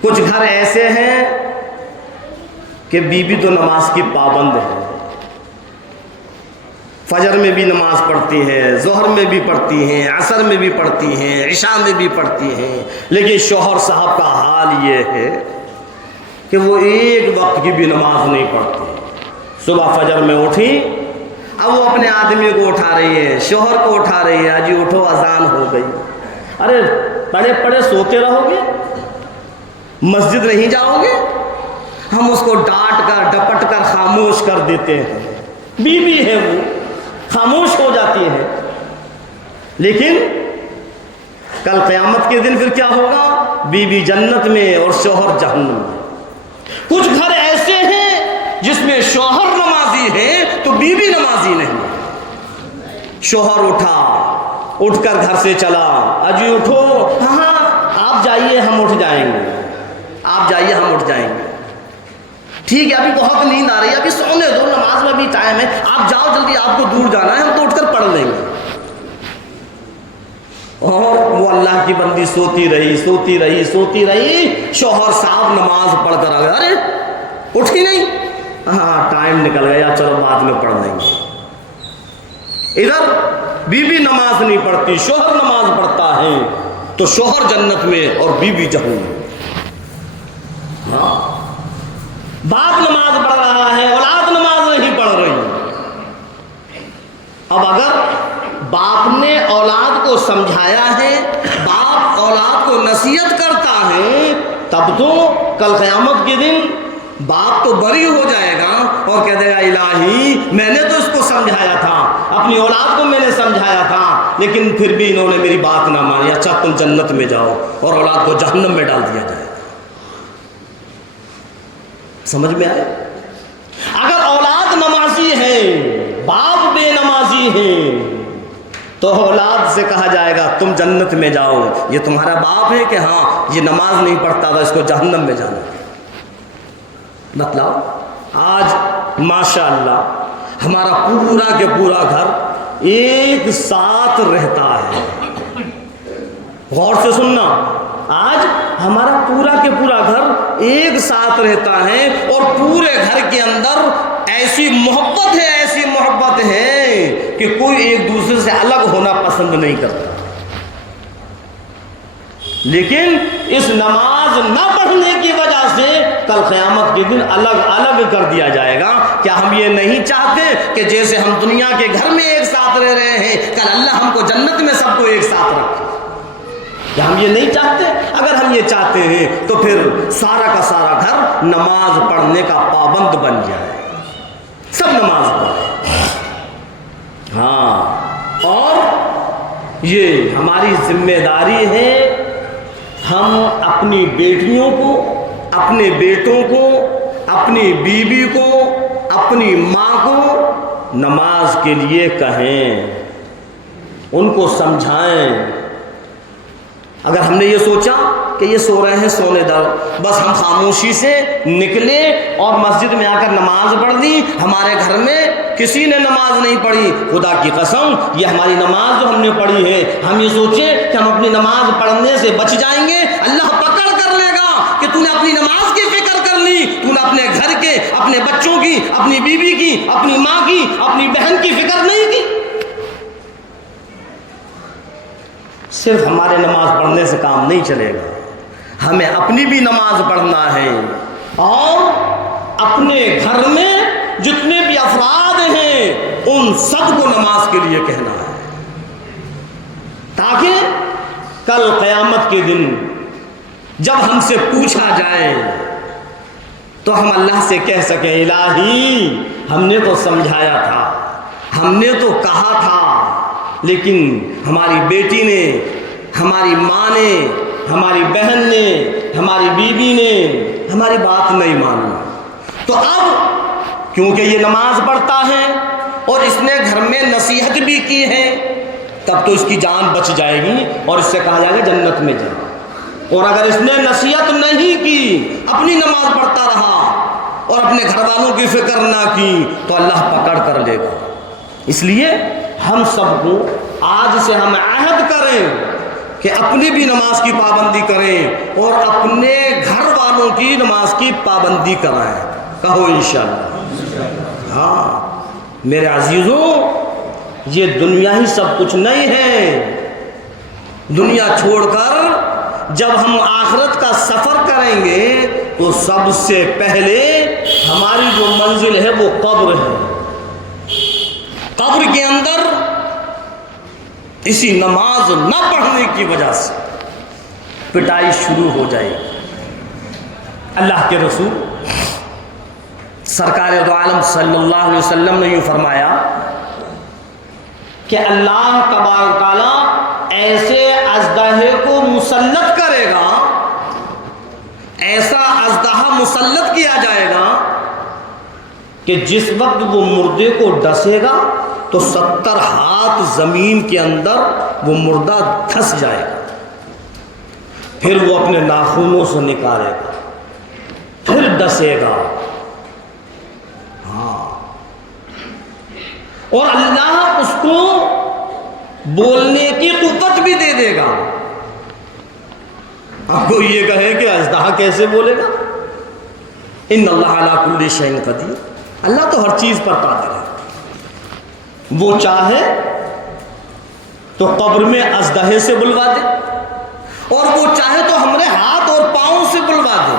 کچھ گھر ایسے ہیں کہ بیوی تو نماز کی پابند ہے، فجر میں بھی نماز پڑھتی ہے، ظہر میں بھی پڑھتی ہیں، عصر میں بھی پڑھتی ہیں، عشاء میں بھی پڑھتی ہیں، لیکن شوہر صاحب کا حال یہ ہے کہ وہ ایک وقت کی بھی نماز نہیں پڑھتے۔ صبح فجر میں اٹھی، اب وہ اپنے آدمی کو اٹھا رہی ہے، شوہر کو اٹھا رہی ہے، آجی اٹھو اذان ہو گئی۔ ارے پڑھے پڑھے سوتے رہو گے، مسجد نہیں جاؤ گے؟ ہم اس کو ڈانٹ کر ڈپٹ کر خاموش کر دیتے ہیں، بیوی ہے وہ خاموش ہو جاتی ہے، لیکن کل قیامت کے دن پھر کیا ہوگا؟ بیوی جنت میں اور شوہر جہنم میں۔ کچھ گھر ایسے ہیں جس میں شوہر نمازی ہے تو بیوی نمازی نہیں۔ شوہر اٹھ کر گھر سے چلا، اجی اٹھو، ہاں آپ جائیے ہم اٹھ جائیں گے، آپ جائیے ہم اٹھ جائیں گے، ٹھیک ہے ابھی بہت نیند آ رہی ہے، ابھی سونے دو، نماز میں بھی ٹائم ہے، آپ جاؤ جلدی، آپ کو دور جانا ہے، ہم تو اٹھ کر پڑھ لیں گے۔ اور وہ اللہ کی بندی سوتی رہی، شوہر صاحب نماز پڑھ کر آ گئے، ارے اٹھی نہیں، ہاں ٹائم نکل گیا چلو بعد میں پڑھ لیں گے۔ ادھر بیوی نماز نہیں پڑھتی، شوہر نماز پڑھتا ہے تو شوہر جنت میں اور بیوی جہنم میں۔ ہاں باپ نماز پڑھ رہا ہے، اولاد نماز نہیں پڑھ رہی۔ اب اگر باپ نے اولاد کو سمجھایا ہے، باپ اولاد کو نصیحت کرتا ہے، تب تو کل قیامت کے دن باپ تو بری ہو جائے گا اور کہہ دے گا الہی میں نے تو اس کو سمجھایا تھا، اپنی اولاد کو میں نے سمجھایا تھا، لیکن پھر بھی انہوں نے میری بات نہ مانی، اچھا تم جنت میں جاؤ، اور اولاد کو جہنم میں ڈال دیا جائے۔ سمجھ میں آئے؟ اگر اولاد نمازی ہے، باپ بے نمازی ہے، تو اولاد سے کہا جائے گا تم جنت میں جاؤ، یہ تمہارا باپ ہے کہ ہاں یہ نماز نہیں پڑھتا تھا، اس کو جہنم میں جانا۔ مطلب آج ماشاءاللہ ہمارا پورا کے پورا گھر ایک ساتھ رہتا ہے۔ غور سے سننا، آج ہمارا پورا کے پورا گھر ایک ساتھ رہتا ہے، اور پورے گھر کے اندر ایسی محبت ہے، ایسی محبت ہے کہ کوئی ایک دوسرے سے الگ ہونا پسند نہیں کرتا۔ لیکن اس نماز نہ پڑھنے کی وجہ سے کل قیامت کے دن الگ الگ کر دیا جائے گا۔ کیا ہم یہ نہیں چاہتے کہ جیسے ہم دنیا کے گھر میں ایک ساتھ رہ رہے ہیں، کل اللہ ہم کو جنت میں سب کو ایک ساتھ رکھے؟ کیا ہم یہ نہیں چاہتے؟ اگر ہم یہ چاہتے ہیں تو پھر سارا کا سارا گھر نماز پڑھنے کا پابند بن جائے، سب نماز پڑھیں۔ ہاں، اور یہ ہماری ذمہ داری ہے، ہم اپنی بیٹیوں کو، اپنے بیٹوں کو، اپنی بیوی کو، اپنی ماں کو نماز کے لیے کہیں، ان کو سمجھائیں۔ اگر ہم نے یہ سوچا کہ یہ سو رہے ہیں سونے دو، بس ہم خاموشی سے نکلے اور مسجد میں آ کر نماز پڑھ دی، ہمارے گھر میں کسی نے نماز نہیں پڑھی، خدا کی قسم یہ ہماری نماز جو ہم نے پڑھی ہے، ہم یہ سوچیں کہ ہم اپنی نماز پڑھنے سے بچ جائیں گے، اللہ پکڑ کر لے گا کہ تو نے اپنی نماز کی فکر کر لی، تو نے اپنے گھر کے، اپنے بچوں کی، اپنی بیوی کی، اپنی ماں کی، اپنی بہن کی فکر نہیں کی۔ صرف ہمارے نماز پڑھنے سے کام نہیں چلے گا، ہمیں اپنی بھی نماز پڑھنا ہے، اور اپنے گھر میں جتنے بھی افراد ہیں ان سب کو نماز کے لیے کہنا ہے، تاکہ کل قیامت کے دن جب ہم سے پوچھا جائے تو ہم اللہ سے کہہ سکیں الہی ہم نے تو سمجھایا تھا، ہم نے تو کہا تھا، لیکن ہماری بیٹی نے، ہماری ماں نے، ہماری بہن نے، ہماری بیوی نے ہماری بات نہیں مانی۔ تو اب کیونکہ یہ نماز پڑھتا ہے اور اس نے گھر میں نصیحت بھی کی ہے، تب تو اس کی جان بچ جائے گی اور اس سے کہا جائے گا جنت میں جا۔ اور اگر اس نے نصیحت نہیں کی، اپنی نماز پڑھتا رہا اور اپنے گھر والوں کی فکر نہ کی، تو اللہ پکڑ کر لے گا۔ اس لیے ہم سب کو آج سے ہم عہد کریں کہ اپنی بھی نماز کی پابندی کریں اور اپنے گھر والوں کی نماز کی پابندی کرائیں۔ کہو انشاءاللہ۔ ہاں میرے عزیزوں، یہ دنیا ہی سب کچھ نہیں ہے۔ دنیا چھوڑ کر جب ہم آخرت کا سفر کریں گے تو سب سے پہلے ہماری جو منزل ہے وہ قبر ہے۔ قبر کے اندر اسی نماز نہ پڑھنے کی وجہ سے پٹائی شروع ہو جائے گی۔ اللہ کے رسول سرکار دو عالم صلی اللہ علیہ وسلم نے یہ فرمایا کہ اللہ تبارک تعالیٰ ایسے اژدہے کو مسلط کرے گا، ایسا اژدہا مسلط کیا جائے گا کہ جس وقت وہ مردے کو ڈسے گا تو 70 ہاتھ زمین کے اندر وہ مردہ دھس جائے گا، پھر وہ اپنے ناخنوں سے نکالے گا، پھر ڈسے گا۔ ہاں، اور اللہ اس کو بولنے کی قوت بھی دے دے گا۔ آپ کو یہ کہے کہ اژدہا کیسے بولے گا؟ ان اللہ علی کل شیء قدیر، اللہ تو ہر چیز پر قادر ہے۔ وہ چاہے تو قبر میں اژدہے سے بلوا دے، اور وہ چاہے تو ہمارے ہاتھ اور پاؤں سے بلوا دے،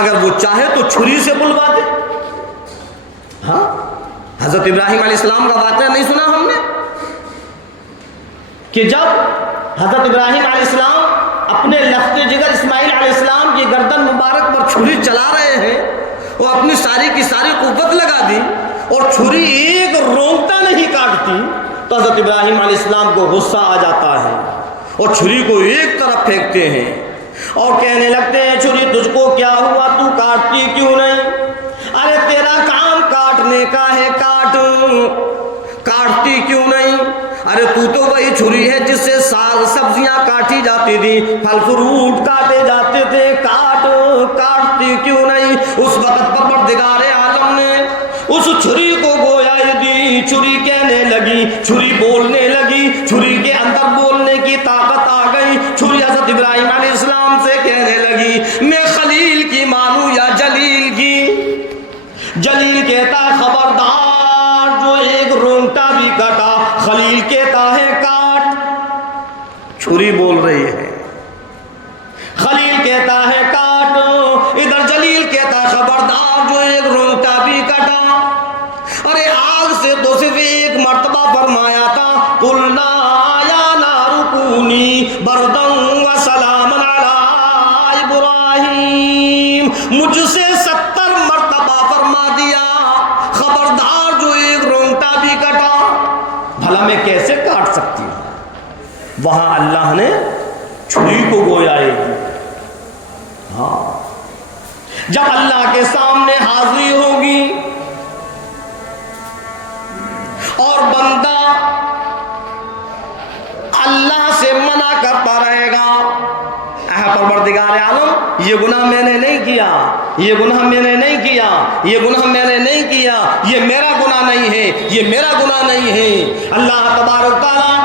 اگر وہ چاہے تو چھری سے بلوا دے۔ ہاں، حضرت ابراہیم علیہ السلام کا واقعہ نہیں سنا ہم نے کہ جب حضرت ابراہیم علیہ السلام اپنے لخت جگر اسماعیل علیہ السلام کی گردن مبارک پر چھری چلا رہے ہیں، وہ اپنی ساری کی ساری قوت لگا دی اور چھری ایک رونگٹا نہیں کاٹتی، تو حضرت ابراہیم علیہ السلام کو غصہ آ جاتا ہے اور چھری کو ایک طرف پھینکتے ہیں اور کہنے لگتے ہیں چھری تجھ کو کیا ہوا، تو کاٹتی کیوں نہیں؟ ارے تیرا کام کاٹنے کا ہے، کاٹتی کیوں نہیں؟ ارے تو وہی چھری ہے جس سے ساگ سبزیاں کاٹی جاتی تھی، پھل فروٹ کاٹے جاتے تھے، کاٹتی کیوں نہیں؟ اس وقت پروردگار عالم نے اس چھری کو گویائی دی، چھری کہنے لگی، چھری بولنے لگی، چھری کے اندر بولنے کی طاقت آ گئی۔ چھری حضرت ابراہیم علیہ السلام سے کہنے لگی میں خلیل کی مانوں یا جلیل کی؟ جلیل کہتا ہے خبردار، جو ایک رونگٹا بھی کٹا، خلیل کہتا ہے کاٹ۔ چھری بول رہی ہے، خلیل کہتا ہے کاٹ، ادھر جلیل کہتا ہے خبردار، جو ایک رونگٹا بھی کٹا۔ ارے آگ سے تو صرف ایک مرتبہ فرمایا تھا قلنا یا نار کونی بردا وسلاما علی ابراہیم، مجھ سے 70 مرتبہ فرما دیا خبردار، جو ایک رونگٹا بھی کٹا۔ بھلا میں کیسے کاٹ سکتی ہوں؟ وہاں اللہ نے چھری کو گویائی دی۔ ہاں، جب اللہ کے سامنے حاضری ہوگی اور بندہ اللہ سے منع کرتا رہے گا، اے پروردگار عالم یہ گناہ میں نے نہیں کیا، یہ گناہ میں نے نہیں کیا، یہ گناہ میں نے نہیں کیا، یہ میرا گناہ نہیں ہے، یہ میرا گناہ نہیں ہے، اللہ تبارک تعالیٰ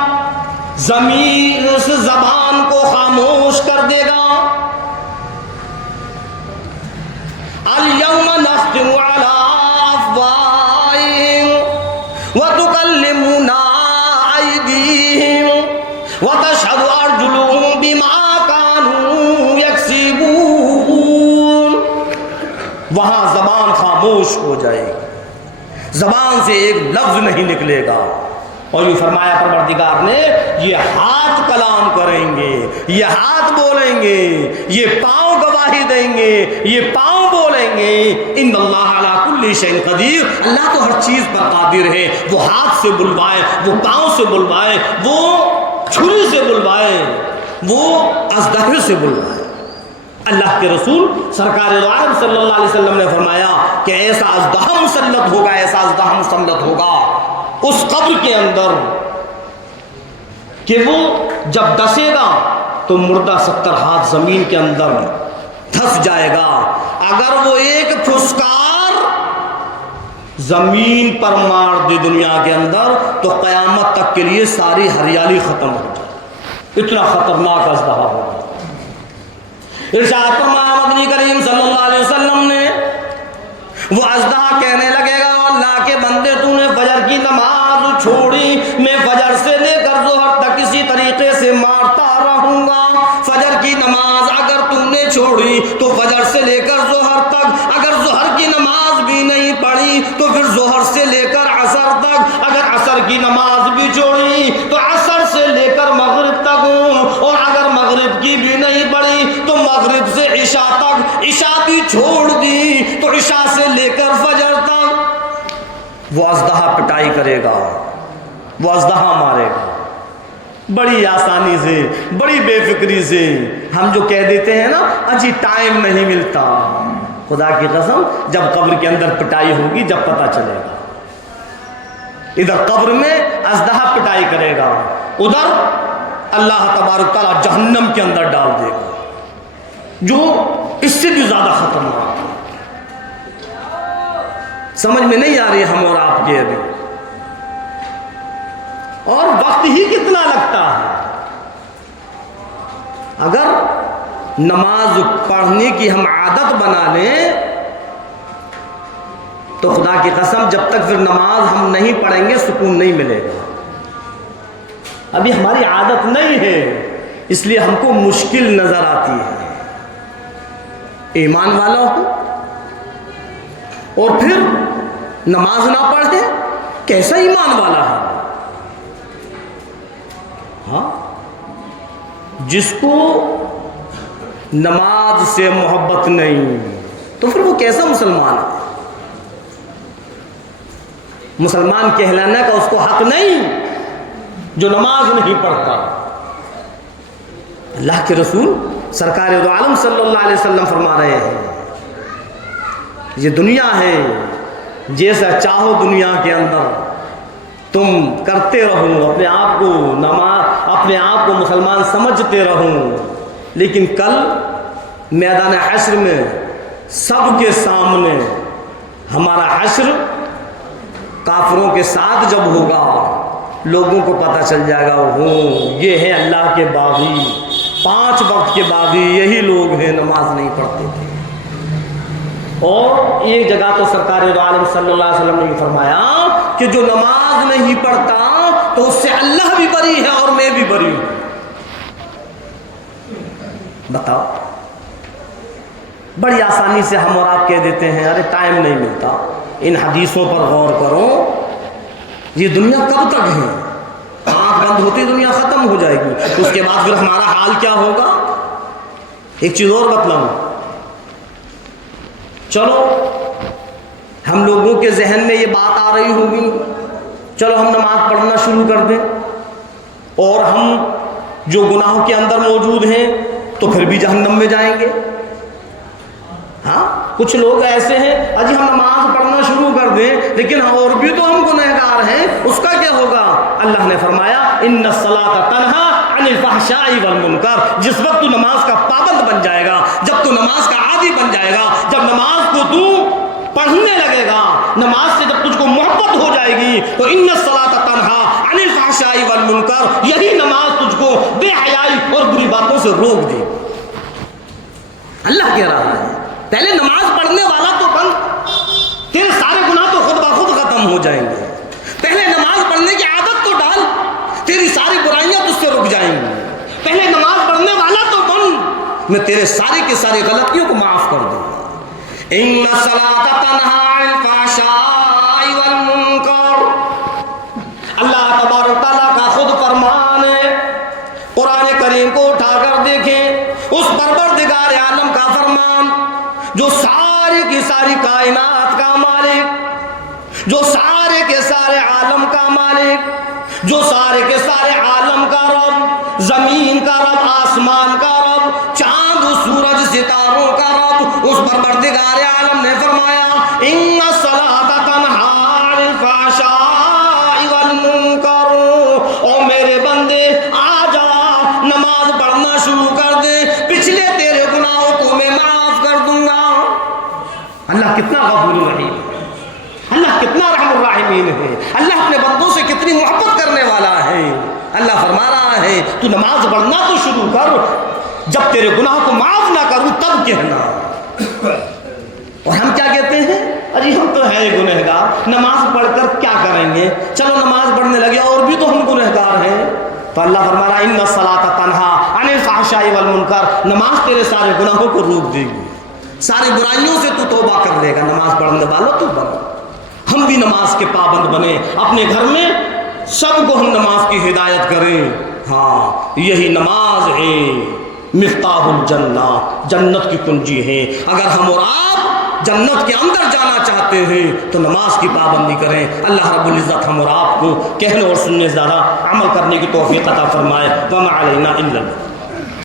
زمین اس زبان کو خاموش کر دے گا۔ اليوم نختم على افواہہم وتکلمنا ایدیہم وتشہد ارجلہم بما کانوا یکسبون۔ وہاں زبان خاموش ہو جائے گی، زبان سے ایک لفظ نہیں نکلے گا، اور یہ فرمایا پروردگار نے یہ ہاتھ کلام کریں گے، یہ ہاتھ بولیں گے، یہ پاؤں گواہی دیں گے، یہ پاؤں بولیں گے۔ ان اللہ علی کل شیء قدیر، اللہ تو ہر چیز پر قادر ہے، وہ ہاتھ سے بلوائے، وہ پاؤں سے بلوائے، وہ چھری سے بلوائے، وہ اژدہے سے بلوائے۔ اللہ کے رسول سرکار دو عالم صلی اللہ علیہ وسلم نے فرمایا کہ ایسا اژدہا مسلط ہوگا، ایسا اژدہا مسلط ہوگا اس قبر کے اندر کہ وہ جب ڈسے گا تو مردہ 70 ہاتھ زمین کے اندر دھس جائے گا۔ اگر وہ ایک پھسکار زمین پر مار دے دنیا کے اندر تو قیامت تک کے لیے ساری ہریالی ختم ہو جائے، اتنا خطرناک اژدہا ہوگا۔ ارشاد فرمایا مدنی کریم صلی اللہ علیہ وسلم نے، وہ اژدہا کہنے لگے گا اللہ کے بندے تو نے فجر کی نماز چھوڑی، میں فجر سے لے کر ظہر تک اسی طریقے سے مارتا رہوں گا۔ فجر کی نماز اگر تم نے چھوڑی تو فجر سے لے کر ظہر تک، اگر ظہر کی نماز بھی نہیں پڑھی تو پھر ظہر سے لے کر عصر تک، اگر عصر کی نماز بھی چھوڑی تو عصر سے لے کر مغرب تک، اور اگر مغرب کی بھی نہیں پڑھی تو مغرب سے عشاء تک، عشاء بھی چھوڑ دی تو عشاء سے لے کر فجر تک۔ وہ اژدہا پٹائی کرے گا، وہ اژدہا مارے گا، بڑی آسانی سے، بڑی بے فکری سے۔ ہم جو کہہ دیتے ہیں نا اجی ٹائم نہیں ملتا، خدا کی قسم جب قبر کے اندر پٹائی ہوگی جب پتہ چلے گا۔ ادھر قبر میں اژدہا پٹائی کرے گا، ادھر اللہ تبارک تعالیٰ جہنم کے اندر ڈال دے گا، جو اس سے بھی زیادہ خطرناک ہے۔ سمجھ میں نہیں آ رہی ہم اور آپ کے ابھی، اور وقت ہی کتنا لگتا ہے۔ اگر نماز پڑھنے کی ہم عادت بنا لیں تو خدا کی قسم جب تک پھر نماز ہم نہیں پڑھیں گے سکون نہیں ملے گا. ابھی ہماری عادت نہیں ہے اس لیے ہم کو مشکل نظر آتی ہے. ایمان والا ہو اور پھر نماز نہ پڑھے کیسا ایمان والا ہے؟ ہاں، جس کو نماز سے محبت نہیں تو پھر وہ کیسا مسلمان ہے؟ مسلمان کہلانے کا اس کو حق نہیں جو نماز نہیں پڑھتا. اللہ کے رسول سرکار دو عالم صلی اللہ علیہ وسلم فرما رہے ہیں یہ دنیا ہے، جیسا چاہو دنیا کے اندر تم کرتے رہو، اپنے آپ کو مسلمان سمجھتے رہو، لیکن کل میدان حشر میں سب کے سامنے ہمارا حشر کافروں کے ساتھ جب ہوگا لوگوں کو پتہ چل جائے گا یہ ہیں اللہ کے باغی، 5 وقت کے باغی یہی لوگ ہیں نماز نہیں پڑھتے تھے. اور ایک جگہ تو سرکار دو عالم صلی اللہ علیہ وسلم نے فرمایا کہ جو نماز نہیں پڑھتا تو اس سے اللہ بھی بری ہے اور میں بھی بری ہوں. بتاؤ، بڑی آسانی سے ہم اور آپ کہہ دیتے ہیں ارے ٹائم نہیں ملتا. ان حدیثوں پر غور کرو، یہ دنیا کب تک ہے؟ آنکھ بند ہوتی دنیا ختم ہو جائے گی، اس کے بعد پھر ہمارا حال کیا ہوگا؟ ایک چیز اور بتلاؤں، چلو ہم لوگوں کے ذہن میں یہ بات آ رہی ہوگی چلو ہم نماز پڑھنا شروع کر دیں اور ہم جو گناہوں کے اندر موجود ہیں تو پھر بھی جہنم میں جائیں گے. ہاں، کچھ لوگ ایسے ہیں اجی ہم نماز پڑھنا شروع کر دیں لیکن اور بھی تو ہم گنہگار ہیں، اس کا کیا ہوگا؟ اللہ نے فرمایا ان الصلاۃ تنہی عن الفحشاء والمنکر. جس وقت تو نماز کا پابند بن جائے گا، جب تو نماز کا عادی بن جائے گا، جب نماز کو تو پڑھنے لگے گا، نماز سے جب تجھ کو محبت ہو جائے گی تو ان الصلاۃ تنہی عن الفحشاء والمنکر، یہی نماز تجھ کو بے حیائی اور بری باتوں سے روک دے. اللہ کہہ رہا ہے پہلے نماز پڑھنے والا تو بن، تیرے سارے گناہ تو خود بخود ختم ہو جائیں گے. پہلے نماز پڑھنے کی عادت تو ڈال، تیری ساری برائیاں تجھ سے رک جائیں گی. پہلے نماز پڑھنے والا تو بن، میں تیرے سارے کے سارے غلطیوں کو معاف کر دوں گا. ان الصلاۃ تنہی عن الفحشاء والمنکر، اللہ تبارک تعالیٰ کا خود فرمان ہے. قرآن کریم کو اٹھا کر دیکھیں، اس پروردگار عالم کا فرمان جو ساری کی ساری کائنات کا مالک، جو سارے کے سارے عالم کا مالک، جو سارے کے سارے عالم کا رب، زمین کا رب، آسمان کا رب، چاند سورج ستاروں کا رب، اس پروردگار عالم نے فرمایا ان الصلاۃ تنہی عن الفحشاء والمنکر. او میرے بندے آ جا نماز پڑھنا شروع کر دے، پچھلے تیرے گناہوں کو میں معاف کر دوں گا. اللہ کتنا غفور رحیم، اللہ کتنا رحم الراحمین ہے، اللہ اپنے بندوں سے کتنی محبت کرنے والا ہے. اللہ فرما رہا ہے تو نماز پڑھنا تو شروع کر، جب تیرے گناہ کو معاف نہ کروں تب کہنا. اور ہم کیا کہتے ہیں؟ ارے ہم تو ہیں گنہگار، نماز پڑھ کر کیا کریں گے؟ چلو نماز پڑھنے لگے اور بھی تو ہم گنہگار ہیں. تو اللہ فرما رہا ہے ان الصلاۃ تنہی عن الفحشاء والمنکر، نماز تیرے سارے گناہوں کو روک دے گی، ساری برائیوں سے تو توبہ کر لے گا. نماز پڑھنے والا تو بن، ہم بھی نماز کے پابند بنیں، اپنے گھر میں سب کو ہم نماز کی ہدایت کریں. ہاں، یہی نماز ہے مفتاح الجنہ، جنت کی کنجی ہے. اگر ہم اور آپ جنت کے اندر جانا چاہتے ہیں تو نماز کی پابندی کریں. اللہ رب العزت ہم اور آپ کو کہنے اور سننے زیادہ عمل کرنے کی توفیق عطا فرمائے. وما علینا الا